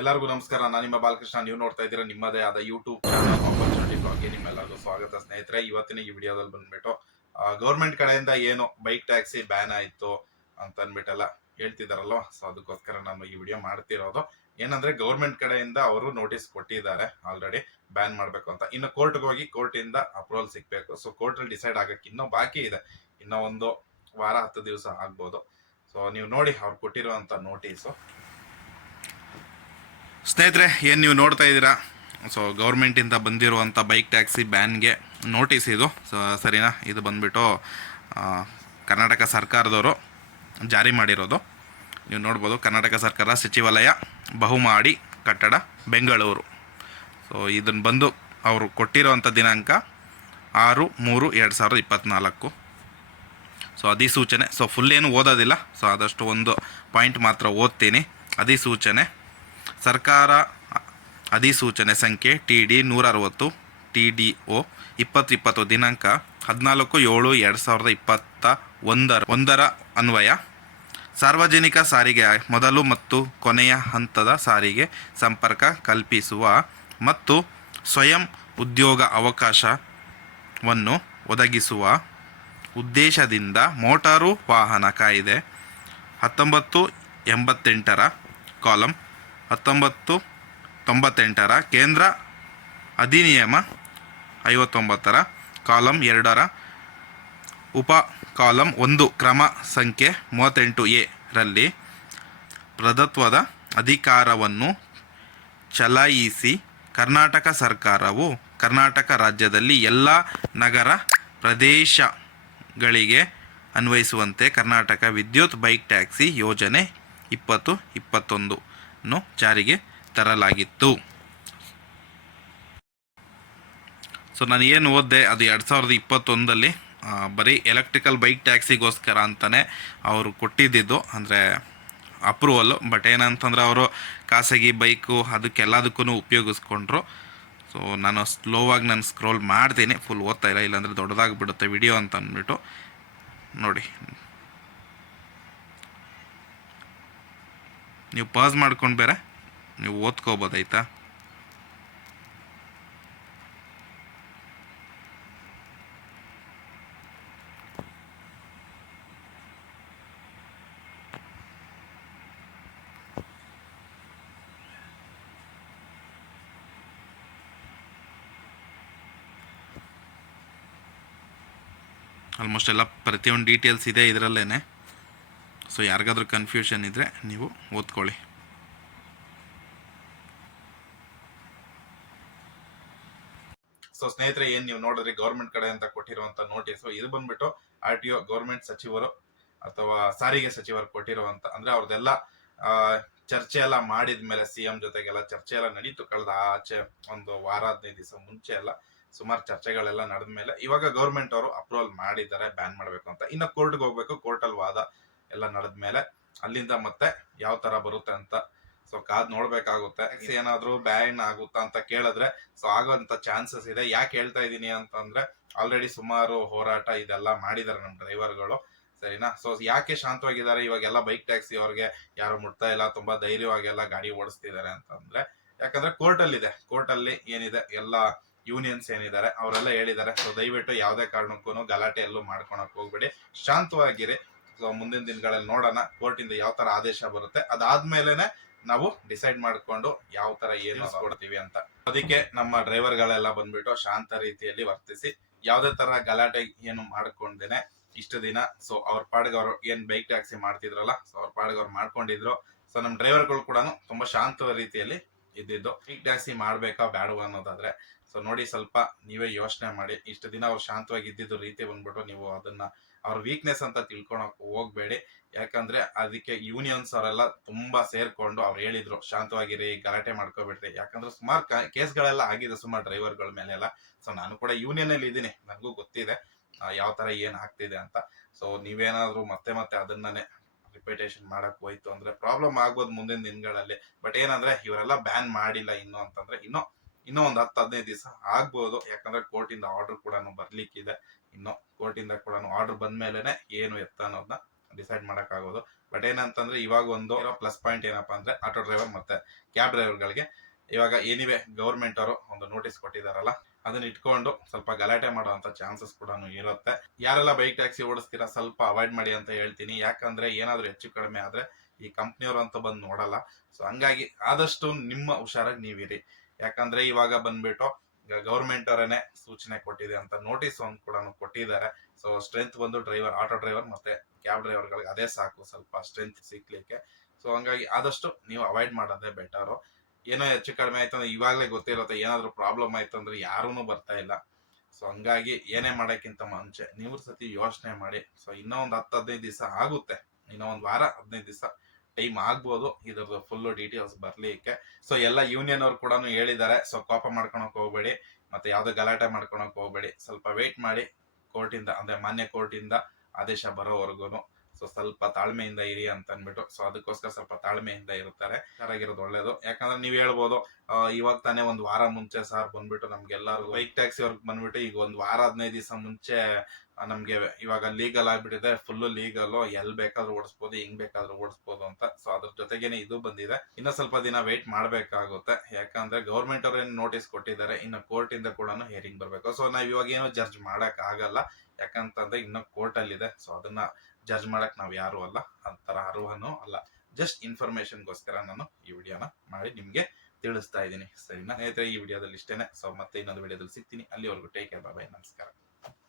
ಎಲ್ಲರಿಗೂ ನಮಸ್ಕಾರ. ನಾನು ನಿಮ್ಮ ಬಾಲಕೃಷ್ಣ. ನೀವು ನೋಡ್ತಾ ಇದ್ದೀರಾ ನಿಮ್ಮದೇ ಆದ ಯೂಟ್ಯೂಬ್ ಚಾನಲ್ ಆಪರ್ಚುನಿಟಿ ಬ್ಲಾಗ್ಗೆ ನಿಮ್ಮೆಲ್ಲರಿಗೂ ಸ್ವಾಗತ. ಸ್ನೇಹಿತರೆ, ಇವತ್ತಿನ ಈ ವಿಡಿಯೋದಲ್ಲಿ ಬಂದ್ಬಿಟ್ಟು ಗೌರ್ಮೆಂಟ್ ಕಡೆಯಿಂದ ಏನು ಬೈಕ್ ಟ್ಯಾಕ್ಸಿ ಬ್ಯಾನ್ ಆಯಿತು ಅಂತ ಅಂದ್ಬಿಟ್ಟೆಲ್ಲ ಹೇಳ್ತಿದಾರಲ್ವ? ಸೊ ಅದಕ್ಕೋಸ್ಕರ ನಾನು ಈ ವಿಡಿಯೋ ಮಾಡ್ತಿರೋದು. ಏನಂದ್ರೆ ಗೌರ್ಮೆಂಟ್ ಕಡೆಯಿಂದ ಅವರು ನೋಟಿಸ್ ಕೊಟ್ಟಿದ್ದಾರೆ ಆಲ್ರೆಡಿ ಬ್ಯಾನ್ ಮಾಡಬೇಕು ಅಂತ. ಇನ್ನು ಕೋರ್ಟ್ಗೆ ಹೋಗಿ ಕೋರ್ಟಿಂದ ಅಪ್ರೂವಲ್ ಸಿಗಬೇಕು. ಸೊ ಕೋರ್ಟಲ್ಲಿ ಡಿಸೈಡ್ ಆಗಕ್ಕೆ ಇನ್ನೂ ಬಾಕಿ ಇದೆ. ಇನ್ನೂ ಒಂದು ವಾರ, ಹತ್ತು ದಿವಸ ಆಗ್ಬೋದು. ಸೊ ನೀವು ನೋಡಿ, ಅವ್ರು ಕೊಟ್ಟಿರುವಂಥ ನೋಟಿಸು ಸ್ನೇಹಿತರೆ, ಏನು ನೀವು ನೋಡ್ತಾ ಇದ್ದೀರಾ? ಸೊ ಗೌರ್ಮೆಂಟಿಂದ ಬಂದಿರುವಂಥ ಬೈಕ್ ಟ್ಯಾಕ್ಸಿ ಬ್ಯಾನ್ಗೆ ನೋಟಿಸ್ ಇದು. ಸೊ ಸರಿನಾ? ಇದು ಬಂದ್ಬಿಟ್ಟು ಕರ್ನಾಟಕ ಸರ್ಕಾರದವರು ಜಾರಿ ಮಾಡಿರೋದು. ನೀವು ನೋಡ್ಬೋದು, ಕರ್ನಾಟಕ ಸರ್ಕಾರ ಸಚಿವಾಲಯ, ಬಹುಮಾಡಿ ಕಟ್ಟಡ, ಬೆಂಗಳೂರು. ಸೊ ಇದನ್ನು ಬಂದು ಅವರು ಕೊಟ್ಟಿರೋವಂಥ ದಿನಾಂಕ ಆರು, ಮೂರು, ಎರಡು ಸಾವಿರದ ಇಪ್ಪತ್ತ್ನಾಲ್ಕು ಸೊ ಅಧಿಸೂಚನೆ. ಸೊ ಫುಲ್ ಏನು ಓದೋದಿಲ್ಲ. ಸೊ ಆದಷ್ಟು ಒಂದು ಪಾಯಿಂಟ್ ಮಾತ್ರ ಓದ್ತೀನಿ. ಅಧಿಸೂಚನೆ. ಸರ್ಕಾರ ಅಧಿಸೂಚನೆ ಸಂಖ್ಯೆ ಟಿ ಡಿ ನೂರ ಅರವತ್ತು ಟಿ ಡಿ ಒ ಇಪ್ಪತ್ತು ಇಪ್ಪತ್ತು ದಿನಾಂಕ ಹದಿನಾಲ್ಕು ಏಳು ಎರಡು ಸಾವಿರದ ಇಪ್ಪತ್ತ ಒಂದರ ಒಂದರ ಅನ್ವಯ. ಸಾರ್ವಜನಿಕ ಸಾರಿಗೆ ಮೊದಲು ಮತ್ತು ಕೊನೆಯ ಹಂತದ ಸಾರಿಗೆ ಸಂಪರ್ಕ ಕಲ್ಪಿಸುವ ಮತ್ತು ಸ್ವಯಂ ಉದ್ಯೋಗ ಅವಕಾಶವನ್ನು ಒದಗಿಸುವ ಉದ್ದೇಶದಿಂದ ಮೋಟಾರು ವಾಹನ ಕಾಯ್ದೆ ಹತ್ತೊಂಬತ್ತು ಎಂಬತ್ತೆಂಟರ ಕಾಲಂ ಹತ್ತೊಂಬತ್ತು, ತೊಂಬತ್ತೆಂಟರ. ಕೇಂದ್ರ ಅಧಿನಿಯಮ ಐವತ್ತೊಂಬತ್ತರ. ಕಾಲಂ ಎರಡರ. ಉಪ ಕಾಲಂ ಒಂದು. ಕ್ರಮ ಸಂಖ್ಯೆ ಮೂವತ್ತೆಂಟು ಎ ರಲ್ಲಿ ಪ್ರದತ್ವದ ಅಧಿಕಾರವನ್ನು ಚಲಾಯಿಸಿ ಕರ್ನಾಟಕ ಸರ್ಕಾರವು ಕರ್ನಾಟಕ ರಾಜ್ಯದಲ್ಲಿ ಎಲ್ಲ ನಗರ ಪ್ರದೇಶಗಳಿಗೆ ಅನ್ವಯಿಸುವಂತೆ ಕರ್ನಾಟಕ ವಿದ್ಯುತ್ ಬೈಕ್ ಟ್ಯಾಕ್ಸಿ ಯೋಜನೆ ಇಪ್ಪತ್ತು ಇಪ್ಪತ್ತೊಂದನ್ನು ಜಾರಿಗೆ ತರಲಾಗಿತ್ತು. ಸೊ ನಾನು ಏನು ಓದಿದೆ, ಅದು ಎರಡು ಸಾವಿರದ ಇಪ್ಪತ್ತೊಂದಲ್ಲಿ ಬರೀ ಎಲೆಕ್ಟ್ರಿಕಲ್ ಬೈಕ್ ಟ್ಯಾಕ್ಸಿಗೋಸ್ಕರ ಅಂತಲೇ ಅವರು ಕೊಟ್ಟಿದ್ದಿದ್ದು. ಅಂದರೆ ಅಪ್ರೂವಲ್ಲು ಬಟ್ ಏನಂತಂದ್ರೆ ಅವರು ಖಾಸಗಿ ಬೈಕು ಅದಕ್ಕೆಲ್ಲದಕ್ಕೂ ಉಪಯೋಗಿಸ್ಕೊಂಡ್ರು. ಸೊ ನಾನು ಸ್ಲೋವಾಗಿ ನಾನು ಸ್ಕ್ರೋಲ್ ಮಾಡ್ತೀನಿ ಫುಲ್ ಓದ್ತಾ ಇಲ್ಲ, ಇಲ್ಲಾಂದರೆ ದೊಡ್ಡದಾಗಿ ಬಿಡುತ್ತೆ ವಿಡಿಯೋ ಅಂತ ಅಂದ್ಬಿಟ್ಟು. ನೋಡಿ ನೀವು ಪಾಸ್ ಮಾಡ್ಕೊಂಡು ಬೇರೆ ನೀವು ಓದ್ಕೋಬೋದಾಯ್ತಾ ಆಲ್ಮೋಸ್ಟ್ ಎಲ್ಲ ಪ್ರತಿಯೊಂದು ಡೀಟೇಲ್ಸ್ ಇದೆ ಇದರಲ್ಲೇ ಸೊ ಯಾರಿಗಾದ್ರೂ ಕನ್ಫ್ಯೂಷನ್ ಇದ್ದರೆ ನೀವು ಓದ್ಕೊಳ್ಳಿ. ಸೊ ಸ್ನೇಹಿತರೆ, ಏನ್ ನೀವು ನೋಡಿದ್ರೆ? ಗೌರ್ಮೆಂಟ್ ಕಡೆ ಅಂತ ಕೊಟ್ಟಿರುವಂತ ನೋಟಿಸ್ ಇದು ಬಂದ್ಬಿಟ್ಟು ಆರ್ ಟಿ ಒ ಗೌರ್ಮೆಂಟ್ ಸಚಿವರು ಅಥವಾ ಸಾರಿಗೆ ಸಚಿವರು ಕೊಟ್ಟಿರುವಂತ, ಅಂದ್ರೆ ಅವ್ರದ್ದೆಲ್ಲ ಚರ್ಚೆ ಎಲ್ಲ ಮಾಡಿದ್ಮೇಲೆ ಸಿ ಎಂ ಜೊತೆಗೆಲ್ಲ ಚರ್ಚೆ ಎಲ್ಲ ನಡೀತು ಕಳೆದ ಆಚೆ ಒಂದು ವಾರ, ಹದಿನೈದು ದಿವಸ ಮುಂಚೆ ಎಲ್ಲ. ಸುಮಾರು ಚರ್ಚೆಗಳೆಲ್ಲ ನಡೆದ ಮೇಲೆ ಇವಾಗ ಗೌರ್ಮೆಂಟ್ ಅವರು ಅಪ್ರೂವಲ್ ಮಾಡಿದ್ದಾರೆ ಬ್ಯಾನ್ ಮಾಡಬೇಕು ಅಂತ. ಇನ್ನು ಕೋರ್ಟ್ಗೆ ಹೋಗ್ಬೇಕು ಕೋರ್ಟಲ್ಲಿ ವಾದ ಎಲ್ಲ ನಡೆದ ಮೇಲೆ ಅಲ್ಲಿಂದ ಮತ್ತೆ ಯಾವ ತರ ಬರುತ್ತೆ ಅಂತ ಸೊ ಕಾದ್ ನೋಡ್ಬೇಕಾಗುತ್ತೆ. ಏನಾದ್ರೂ ಬ್ಯಾನ್ ಆಗುತ್ತಾ ಅಂತ ಕೇಳಿದ್ರೆ ಸೊ ಆಗೋಂತ ಚಾನ್ಸಸ್ ಇದೆ. ಯಾಕೆ ಹೇಳ್ತಾ ಇದ್ದೀನಿ ಅಂತಂದ್ರೆ ಆಲ್ರೆಡಿ ಸುಮಾರು ಹೋರಾಟ ಇದೆಲ್ಲ ಮಾಡಿದ್ದಾರೆ ನಮ್ಮ ಡ್ರೈವರ್ಗಳು ಸರಿನಾ? ಸೊ ಯಾಕೆ ಶಾಂತವಾಗಿದ್ದಾರೆ? ಇವಾಗೆಲ್ಲ ಬೈಕ್ ಟ್ಯಾಕ್ಸಿ ಅವ್ರಿಗೆ ಯಾರು ಮುಟ್ತಾ ಇಲ್ಲ, ತುಂಬಾ ಧೈರ್ಯವಾಗೆಲ್ಲ ಗಾಡಿ ಓಡಿಸ್ತಿದ್ದಾರೆ ಅಂತಂದ್ರೆ, ಯಾಕಂದ್ರೆ ಕೋರ್ಟ್ ಅಲ್ಲಿ ಇದೆ ಕೋರ್ಟ್ ಅಲ್ಲಿ ಏನಿದೆ? ಎಲ್ಲ ಯೂನಿಯನ್ಸ್ ಏನಿದ್ದಾರೆ? ಅವರೆಲ್ಲ ಹೇಳಿದ್ದಾರೆ. ಸೊ ದಯವಿಟ್ಟು ಯಾವುದೇ ಕಾರಣಕ್ಕೂ ಗಲಾಟೆ ಎಲ್ಲೂ ಮಾಡ್ಕೊಳಕ್ ಹೋಗ್ಬೇಡಿ. ಶಾಂತವಾಗಿರಿ. ಮುಂದಿನ ದಿನಗಳಲ್ಲಿ ನೋಡೋಣ ಕೋರ್ಟ್ ಇಂದ ಯಾವ ತರ ಆದೇಶ ಬರುತ್ತೆ. ಅದಾದ್ಮೇಲೆನೆ ನಾವು ಡಿಸೈಡ್ ಮಾಡ್ಕೊಂಡು ಯಾವ ತರ ಏನು ಕೊಡ್ತೀವಿ ಅಂತ. ಅದಕ್ಕೆ ನಮ್ಮ ಡ್ರೈವರ್ಗಳೆಲ್ಲ ಬಂದ್ಬಿಟ್ಟು ಶಾಂತ ರೀತಿಯಲ್ಲಿ ವರ್ತಿಸಿ ಯಾವ್ದೇ ತರ ಗಲಾಟೆ ಏನು ಮಾಡ್ಕೊಂಡೇನೆ ಇಷ್ಟು ದಿನ ಸೊ ಅವ್ರ ಪಾಡಿಗೆ ಅವ್ರು ಏನ್ ಬೈಕ್ ಟ್ಯಾಕ್ಸಿ ಮಾಡ್ತಿದ್ರಲ್ಲ ಸೊ ಅವ್ರ ಪಾಡಿಗೆ ಅವ್ರು ಮಾಡ್ಕೊಂಡಿದ್ರು. ಸೊ ನಮ್ಮ ಡ್ರೈವರ್ಗಳು ಕೂಡ ತುಂಬಾ ಶಾಂತ ರೀತಿಯಲ್ಲಿ ಇದ್ದಿದ್ದು. ಈಗ ಜಾಸ್ತಿ ಮಾಡ್ಬೇಕಾ ಬೇಡವಾ ಅನ್ನೋದಾದ್ರೆ ಸೊ ನೋಡಿ ಸ್ವಲ್ಪ ನೀವೇ ಯೋಚನೆ ಮಾಡಿ. ಇಷ್ಟು ದಿನ ಅವ್ರು ಶಾಂತವಾಗಿ ಇದ್ದಿದ್ದು ರೀತಿ ಬಂದ್ಬಿಟ್ಟು ನೀವು ಅದನ್ನ, ಅವ್ರ ವೀಕ್ನೆಸ್ ಅಂತ ತಿಳ್ಕೊಳಕ್ ಹೋಗ್ಬೇಡಿ. ಯಾಕಂದ್ರೆ ಅದಕ್ಕೆ ಯೂನಿಯನ್ಸ್ ಅವರೆಲ್ಲ ತುಂಬಾ ಸೇರ್ಕೊಂಡು ಅವ್ರು ಹೇಳಿದ್ರು, ಶಾಂತವಾಗಿರಿ, ಗಲಾಟೆ ಮಾಡ್ಕೋಬಿಡ್ರಿ. ಯಾಕಂದ್ರೆ ಸುಮಾರು ಕೇಸ್ಗಳೆಲ್ಲ ಆಗಿದೆ ಸುಮಾರು ಡ್ರೈವರ್ಗಳ ಮೇಲೆಲ್ಲ. ಸೊ ನಾನು ಕೂಡ ಯೂನಿಯನ್ ಅಲ್ಲಿ ಇದ್ದೀನಿ, ನನಗೂ ಗೊತ್ತಿದೆ ಯಾವ ತರ ಏನ್ ಆಗ್ತಿದೆ ಅಂತ. ಸೊ ನೀವೇನಾದ್ರೂ ಮತ್ತೆ ಮತ್ತೆ ಅದನ್ನೇ ರಿಪಿಟೇಷನ್ ಮಾಡಕ್ ಹೋಯ್ತು ಅಂದ್ರೆ ಪ್ರಾಬ್ಲಮ್ ಆಗ್ಬೋದು ಮುಂದಿನ ದಿನಗಳಲ್ಲಿ. ಬಟ್ ಏನಂದ್ರೆ ಇವರೆಲ್ಲ ಬ್ಯಾನ್ ಮಾಡಿಲ್ಲ ಇನ್ನು ಅಂತಂದ್ರೆ ಇನ್ನೂ ಇನ್ನೂ ಒಂದು ಹತ್ತು ಹದಿನೈದು ದಿವಸ ಆಗ್ಬೋದು. ಯಾಕಂದ್ರೆ ಕೋರ್ಟ್ ಇಂದ ಆರ್ಡರ್ ಕೂಡ ಬರ್ಲಿಕ್ಕಿದೆ. ಇನ್ನು ಕೋರ್ಟ್ ಇಂದ ಕೂಡ ಆರ್ಡರ್ ಬಂದ್ಮೇಲೆನೆ ಏನು ಎತ್ತ ಅನ್ನೋದನ್ನ ಡಿಸೈಡ್ ಮಾಡೋಕ್ಕಾಗೋದು ಬಟ್ ಏನಂತಂದ್ರೆ ಇವಾಗ ಒಂದು ಪ್ಲಸ್ ಪಾಯಿಂಟ್ ಏನಪ್ಪಾ ಅಂದ್ರೆ ಆಟೋ ಡ್ರೈವರ್ ಮತ್ತೆ ಕ್ಯಾಬ್ ಡ್ರೈವರ್ಗಳಿಗೆ ಇವಾಗ ಏನಿವೆ ಗೌರ್ಮೆಂಟ್ ಅವರು ಒಂದು ನೋಟಿಸ್ ಕೊಟ್ಟಿದಾರಲ್ಲ ಅದನ್ನ ಇಟ್ಕೊಂಡು ಸ್ವಲ್ಪ ಗಲಾಟೆ ಮಾಡುವಂತ ಚಾನ್ಸಸ್ ಕೂಡ ಇರುತ್ತೆ. ಯಾರೆಲ್ಲ ಬೈಕ್ ಟ್ಯಾಕ್ಸಿ ಓಡಿಸ್ತೀರಾ ಸ್ವಲ್ಪ ಅವಾಯ್ಡ್ ಮಾಡಿ ಅಂತ ಹೇಳ್ತೀನಿ. ಯಾಕಂದ್ರೆ ಏನಾದ್ರೂ ಹೆಚ್ಚು ಕಡಿಮೆ ಆದ್ರೆ ಈ ಕಂಪ್ನಿಯವರು ಅಂತ ಬಂದು ನೋಡಲ್ಲ. ಸೊ ಹಂಗಾಗಿ ಆದಷ್ಟು ನಿಮ್ಮ ಹುಷಾರಾಗಿ ನೀವಿರಿ. ಯಾಕಂದ್ರೆ ಇವಾಗ ಬಂದ್ಬಿಟ್ಟು ಗೌರ್ಮೆಂಟ್ ಅವರೇನೆ ಸೂಚನೆ ಕೊಟ್ಟಿದೆ ಅಂತ ನೋಟಿಸ್ ಒಂದು ಕೂಡ ಕೊಟ್ಟಿದ್ದಾರೆ. ಸೊ ಸ್ಟ್ರೆಂತ್ ಬಂದು ಡ್ರೈವರ್ ಆಟೋ ಡ್ರೈವರ್ ಮತ್ತೆ ಕ್ಯಾಬ್ ಡ್ರೈವರ್ಗಳಿಗೆ ಅದೇ ಸಾಕು ಸ್ವಲ್ಪ ಸ್ಟ್ರೆಂತ್ ಸಿಕ್ಲಿಕ್ಕೆ. ಸೊ ಹಂಗಾಗಿ ಆದಷ್ಟು ನೀವು ಅವಾಯ್ಡ್ ಮಾಡೋದೇ ಬೆಟರು ಏನೋ ಹೆಚ್ಚು ಕಡಿಮೆ ಆಯ್ತು ಅಂದ್ರೆ ಇವಾಗಲೇ ಗೊತ್ತಿರುತ್ತೆ, ಏನಾದರೂ ಪ್ರಾಬ್ಲಮ್ ಆಯ್ತು ಅಂದ್ರೆ ಯಾರೂ ಬರ್ತಾ ಇಲ್ಲ. ಸೊ ಹಂಗಾಗಿ ಏನೇ ಮಾಡೋಕ್ಕಿಂತ ಮುಂಚೆ ನೀವು ಸತಿ ಯೋಚನೆ ಮಾಡಿ. ಸೊ ಇನ್ನೂ ಒಂದು ಹತ್ತು ಹದಿನೈದು ದಿವಸ ಆಗುತ್ತೆ. ಇನ್ನೂ ಒಂದು ವಾರ, ಹದಿನೈದು ದಿವಸ ಟೈಮ್ ಆಗ್ಬೋದು ಇದ್ರದ್ದು ಫುಲ್ ಡೀಟೇಲ್ಸ್ ಬರ್ಲಿಕ್ಕೆ. ಸೊ ಎಲ್ಲ ಯೂನಿಯನ್ ಅವ್ರು ಕೂಡ ಹೇಳಿದ್ದಾರೆ. ಸೊ ಕೋಪ ಮಾಡ್ಕೊಳಕ್ ಹೋಗ್ಬೇಡಿ. ಮತ್ತೆ ಯಾವ್ದು ಗಲಾಟೆ ಮಾಡ್ಕೊಳಕ್ ಹೋಗ್ಬೇಡಿ. ಸ್ವಲ್ಪ ವೇಟ್ ಮಾಡಿ ಕೋರ್ಟಿಂದ, ಅಂದ್ರೆ ಮಾನ್ಯ ಕೋರ್ಟಿಂದ ಆದೇಶ ಬರೋವರೆಗೂ ಸೊ ಸ್ವಲ್ಪ ತಾಳ್ಮೆಯಿಂದ ಇರಿ ಅಂತ ಅಂದ್ಬಿಟ್ಟು ಸೊ ಅದಕ್ಕೋಸ್ಕರ ಸ್ವಲ್ಪ ತಾಳ್ಮೆಯಿಂದ ಇರ್ತಾರೆ. ಚೆನ್ನಾಗಿರೋದು ಒಳ್ಳೇದು. ಯಾಕಂದ್ರೆ ನೀವು ಹೇಳ್ಬೋದು ಇವಾಗ ತಾನೇ ಒಂದು ವಾರ ಮುಂಚೆ ಸರ್ ಬಂದ್ಬಿಟ್ಟು ನಮ್ಗೆಲ್ಲರೂ ಬೈಕ್ ಟ್ಯಾಕ್ಸಿ ಅವ್ರಿಗೆ ಬಂದ್ಬಿಟ್ಟು ಈಗ ಒಂದು ವಾರ ಹದಿನೈದು ದಿವಸ ಮುಂಚೆ ನಮಗೆ ಇವಾಗ ಲೀಗಲ್ ಆಗ್ಬಿಟ್ಟಿದೆ ಫುಲ್ ಲೀಗಲ್ ಎಲ್ಲಿ ಬೇಕಾದ್ರೂ ಓಡಿಸ್ಬೋದು ಹೆಂಗ್ ಬೇಕಾದ್ರೂ ಓಡಿಸ್ಬೋದು ಅಂತ. ಸೊ ಅದ್ರ ಜೊತೆಗೇನೆ ಇದು ಬಂದಿದೆ. ಇನ್ನ ಸ್ವಲ್ಪ ದಿನ ವೇಟ್ ಮಾಡ್ಬೇಕಾಗುತ್ತೆ. ಯಾಕಂದ್ರೆ ಗೌರ್ಮೆಂಟ್ ಅವ್ರೇನು ನೋಟಿಸ್ ಕೊಟ್ಟಿದ್ದಾರೆ ಇನ್ನು ಕೋರ್ಟ್ ಇಂದ ಕೂಡ ಹಿಯರಿಂಗ್ ಬರಬೇಕು. ಸೊ ನಾವು ಇವಾಗ ಏನೋ ಜಡ್ಜ್ ಮಾಡಕ್ ಆಗಲ್ಲ. ಯಾಕಂತಂದ್ರೆ ಇನ್ನು ಕೋರ್ಟ್ ಅಲ್ಲಿ ಇದೆ ಸೊ ಅದನ್ನ ಜಡ್ಜ್ ಮಾಡಕ್ ನಾವು ಯಾರು ಅಲ್ಲ ಅಂತರ ಅರ್ಹನೂ ಅಲ್ಲ. ಜಸ್ಟ್ ಇನ್ಫಾರ್ಮೇಶನ್ಗೋಸ್ಕರ ನಾನು ಈ ವಿಡಿಯೋನ ಮಾಡಿ ನಿಮ್ಗೆ ತಿಳಿಸ್ತಾ ಇದ್ದೀನಿ. ಸರಿನಾ? ಸ್ನೇಹಿತರೆ, ಈ ವಿಡಿಯೋದಲ್ಲಿ ಇಷ್ಟೇನೆ. ಸೊ ಮತ್ತೆ ಇನ್ನೊಂದು ವಿಡಿಯೋದಲ್ಲಿ ಸಿಗ್ತೀನಿ. ಅಲ್ಲಿವರೆಗೂ ಟೇಕ್ ಕೇರ್ ಬಾಯ್ ನಮಸ್ಕಾರ.